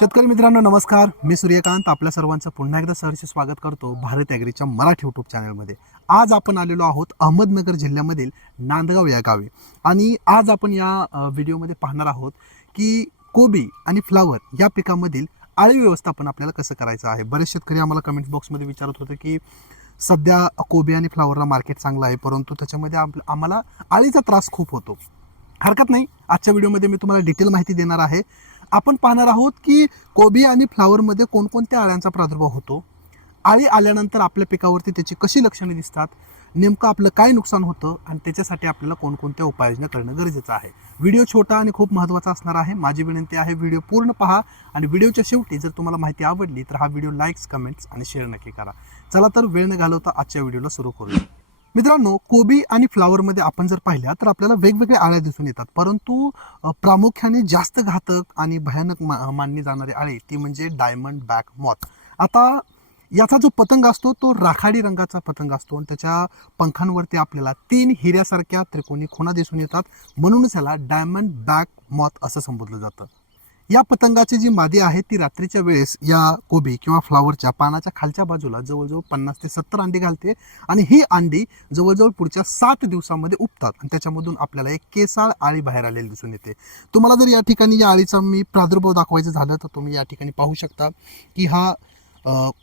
शेतकरी मित्रांनो नमस्कार. मी सूर्यकांत. आपल्या सर्वांचं पुन्हा एकदा सहर्ष स्वागत करतो भारत ॲग्रीच्या मराठी यूट्यूब चॅनलमध्ये आज आपण आलेलो आहोत अहमदनगर जिल्ह्यामधील नांदगाव या गावी. आणि आज आपण या व्हिडिओमध्ये पाहणार आहोत की कोबी आणि फ्लावर या पिकामधील आळी व्यवस्थापन आपल्याला कसं करायचं आहे? बरेच शेतकरी आम्हाला कमेंट बॉक्समध्ये विचारत होते की सध्या कोबी आणि फ्लावरला मार्केट चांगलं आहे परंतु त्याच्यामध्ये आप आम्हाला आळीचा त्रास खूप होतो. हरकत नाही. आजच्या व्हिडिओमध्ये मी तुम्हाला डिटेल माहिती देणार आहे. आपण पाहणार आहोत की कोबी आणि फ्लावरमध्ये कोणकोणत्या अळ्यांचा प्रादुर्भाव होतो? आळी आल्यानंतर आपल्या पिकावरती त्याची कशी लक्षणे दिसतात? नेमकं आपलं काय नुकसान होतं? आणि त्याच्यासाठी आपल्याला कोणकोणत्या उपाययोजना करणं गरजेचं आहे? व्हिडिओ छोटा आणि खूप महत्त्वाचा असणार आहे. माझी विनंती आहे व्हिडिओ पूर्ण पहा आणि व्हिडिओच्या शेवटी जर तुम्हाला माहिती आवडली तर हा व्हिडिओ लाईक्स कमेंट्स आणि शेअर नक्की करा. चला तर वेळ न घालवता आजच्या व्हिडिओला सुरू करूया. मित्रांनो कोबी आणि फ्लावरमध्ये आपण जर पाहिल्या तर आपल्याला वेगवेगळ्या आळ्या दिसून येतात. परंतु प्रामुख्याने जास्त घातक आणि भयानक मा- मानली जाणारी आळी ती म्हणजे डायमंड बॅक मॉथ. आता याचा जो पतंग असतो तो राखाडी रंगाचा पतंग असतो आणि त्याच्या पंखांवरती आपल्याला तीन हिऱ्यासारख्या त्रिकोणी खुणा दिसून येतात. म्हणूनच याला डायमंड बॅक मॉथ असं संबोधलं जातं. या पतंगाची जी मादी आहे ती रात्रीच्या वेळेस या कोबी किंवा फ्लावरच्या पानाच्या खालच्या बाजूला जवळजवळ पन्नास ते सत्तर अंडी घालते आणि ही अंडी जवळजवळ पुढच्या सात दिवसामध्ये उपतात आणि त्याच्यामधून आपल्याला एक केसाळ आळी बाहेर आलेली दिसून येते. तुम्हाला जर या ठिकाणी या आळीचा मी प्रादुर्भाव दाखवायचं झालं तर तुम्ही या ठिकाणी पाहू शकता की हा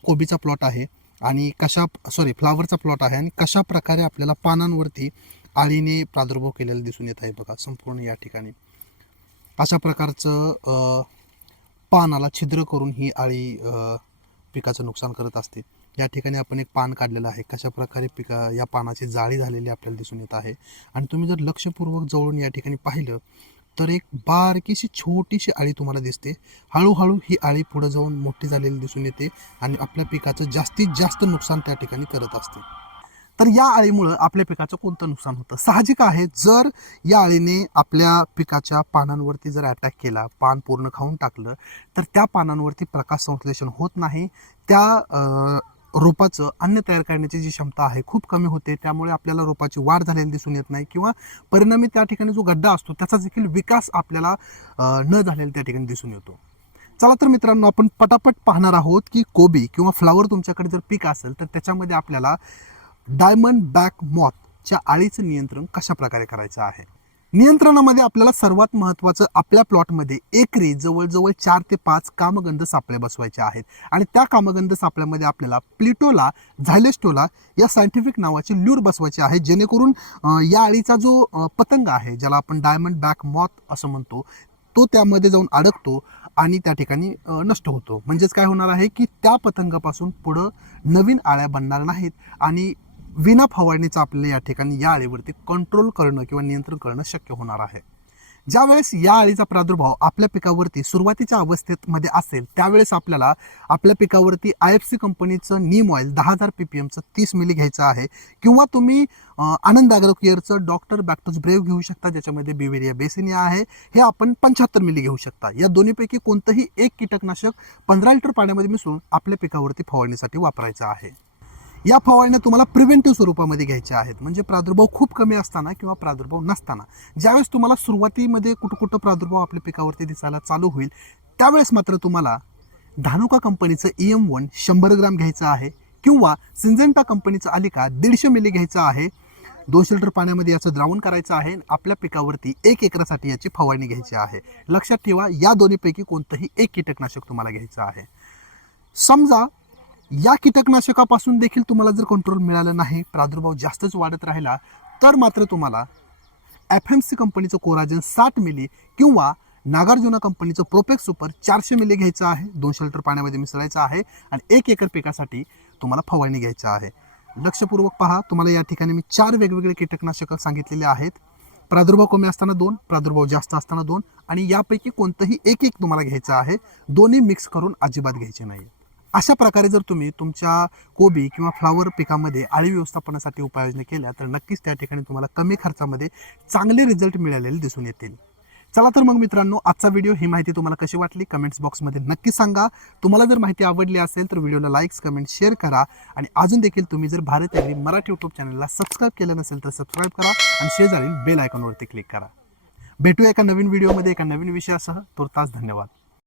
कोबीचा प्लॉट आहे आणि कशा सॉरी फ्लावरचा प्लॉट आहे आणि कशा प्रकारे आपल्याला पानांवरती आळीने प्रादुर्भाव केलेला दिसून येत आहे बघा संपूर्ण या ठिकाणी. अशा प्रकारचं पानाला छिद्र करून ही आळी पिकाचं नुकसान करत असते. या ठिकाणी आपण एक पान काढलेलं आहे. कशा प्रकारे पिका या पानाची जाळी झालेली आपल्याला दिसून येत आहे. आणि तुम्ही जर लक्षपूर्वक जवळून या ठिकाणी पाहिलं तर एक बारकीशी छोटीशी आळी तुम्हाला दिसते. हळूहळू ही आळी पुढे जाऊन मोठी झालेली दिसून येते आणि आपल्या पिकाचं जास्तीत जास्त नुकसान त्या ठिकाणी करत असते. तर या अळीमुळं आपल्या पिकाचं कोणतं नुकसान होतं? साहजिक आहे जर या अळीने आपल्या पिकाच्या पानांवरती जर अटॅक केला पान पूर्ण खाऊन टाकलं तर त्या पानांवरती प्रकाश संश्लेषण होत नाही. त्या रोपाचं अन्न तयार करण्याची जी क्षमता आहे खूप कमी होते. त्यामुळे आपल्याला रोपाची वाढ झालेली दिसून येत नाही किंवा परिणामी त्या ठिकाणी जो गड्डा असतो त्याचा देखील विकास आपल्याला न झालेला त्या ठिकाणी दिसून येतो. चला तर मित्रांनो आपण पटापट पाहणार आहोत की कोबी किंवा फ्लावर तुमच्याकडे जर पीक असेल तर त्याच्यामध्ये आपल्याला डायमंड बॅक मॉथच्या आळीचं नियंत्रण कशा प्रकारे करायचं आहे? नियंत्रणामध्ये आपल्याला सर्वात महत्त्वाचं आपल्या प्लॉटमध्ये एकरी जवळजवळ चार ते पाच कामगंध सापळे बसवायचे आहेत. आणि त्या कामगंध सापळ्यामध्ये आपल्याला प्लिटोला झायलेस्टोला या सायंटिफिक नावाची ल्यूर बसवायची आहे. जेणेकरून या आळीचा जो पतंग आहे ज्याला आपण डायमंड बॅक मॉथ असं म्हणतो तो त्यामध्ये जाऊन अडकतो आणि त्या ठिकाणी नष्ट होतो. म्हणजेच काय होणार आहे की त्या पतंगापासून पुढं नवीन आळ्या बनणार नाहीत आणि विना फवारणीचा आपल्याला या ठिकाणी या अळीवरती कंट्रोल करणं किंवा नियंत्रण करणं शक्य होणार आहे. ज्यावेळेस या अळीचा प्रादुर्भाव आपल्या पिकावरती सुरुवातीच्या अवस्थेत मध्ये असेल त्यावेळेस आपल्याला आपल्या पिकावरती आय एफ सी कंपनीचं नीम ऑइल दहा हजार पी पी एमचं तीस मिली घ्यायचं आहे किंवा तुम्ही आनंद ॲग्रो केअरचं डॉक्टर बॅक्टोज ब्रेव घेऊ शकता ज्याच्यामध्ये बिवेरिया बेसिनिया आहे हे आपण पंच्याहत्तर मिली घेऊ शकता. या दोन्हीपैकी कोणतंही एक कीटकनाशक पंधरा लिटर पाण्यामध्ये मिसळून आपल्या पिकावरती फवारणीसाठी वापरायचं आहे. या फवारण्या तुम्हाला प्रिव्हेंटिव्ह स्वरूपामध्ये घ्यायच्या आहेत. म्हणजे प्रादुर्भाव खूप कमी असताना किंवा प्रादुर्भाव नसताना. ज्यावेळेस तुम्हाला सुरुवातीमध्ये कुठं कुठं प्रादुर्भाव आपल्या पिकावरती दिसायला चालू होईल त्यावेळेस मात्र तुम्हाला धानुका कंपनीचं ई एम वन शंभर ग्राम घ्यायचं आहे किंवा सिंजेंटा कंपनीचं आलिका दीडशे मिली घ्यायचं आहे. दोनशे लिटर पाण्यामध्ये याचं द्रावण करायचं आहे. आपल्या पिकावरती एक एकरासाठी याची फवारणी घ्यायची आहे. लक्षात ठेवा या दोन्हीपैकी कोणतंही एक कीटकनाशक तुम्हाला घ्यायचं आहे. समजा या कीटकनाशकापासून देखील तुम्हाला जर कंट्रोल मिळालं नाही प्रादुर्भाव जास्तच वाढत राहिला तर मात्र तुम्हाला एफ एम सी कंपनीचं कोराजन साठ मिली किंवा नागार्जुना कंपनीचं प्रोपेक्स सुपर चारशे मिली घ्यायचं आहे दोनशे लिटर पाण्यामध्ये मिसळायचं आहे आणि एक एकर पिकासाठी तुम्हाला फवारणी घ्यायचं आहे. लक्षपूर्वक पहा तुम्हाला या ठिकाणी मी चार वेगवेगळे कीटकनाशकं सांगितलेले आहेत. प्रादुर्भाव कमी असताना दोन प्रादुर्भाव जास्त असताना दोन आणि यापैकी कोणतंही एक एक तुम्हाला घ्यायचं आहे. दोन्ही मिक्स करून अजिबात घ्यायचे नाही. अशा प्रकारे जर तुम्ही तुमच्या कोबी किंवा फ्लावर पिकामध्ये आळी व्यवस्थापनासाठी उपाययोजना केल्या तर नक्कीच त्या ठिकाणी तुम्हाला कमी खर्चामध्ये चांगले रिझल्ट मिळालेले दिसून येतील. चला तर मग मित्रांनो आजचा व्हिडिओ ही माहिती तुम्हाला कशी वाटली? कमेंट्स बॉक्समध्ये नक्की सांगा. तुम्हाला जर माहिती आवडली असेल तर व्हिडिओला लाईक्स कमेंट शेअर करा. आणि अजून देखील तुम्ही जर भारत ॲग्री मराठी यूट्यूब चॅनलला सबस्क्राईब केलं नसेल तर सबस्क्राईब करा आणि शेजारील बेल आयकॉनवरती क्लिक करा. भेटूया एका नवीन व्हिडिओमध्ये एका नवीन विषयासह. तुर्तास धन्यवाद.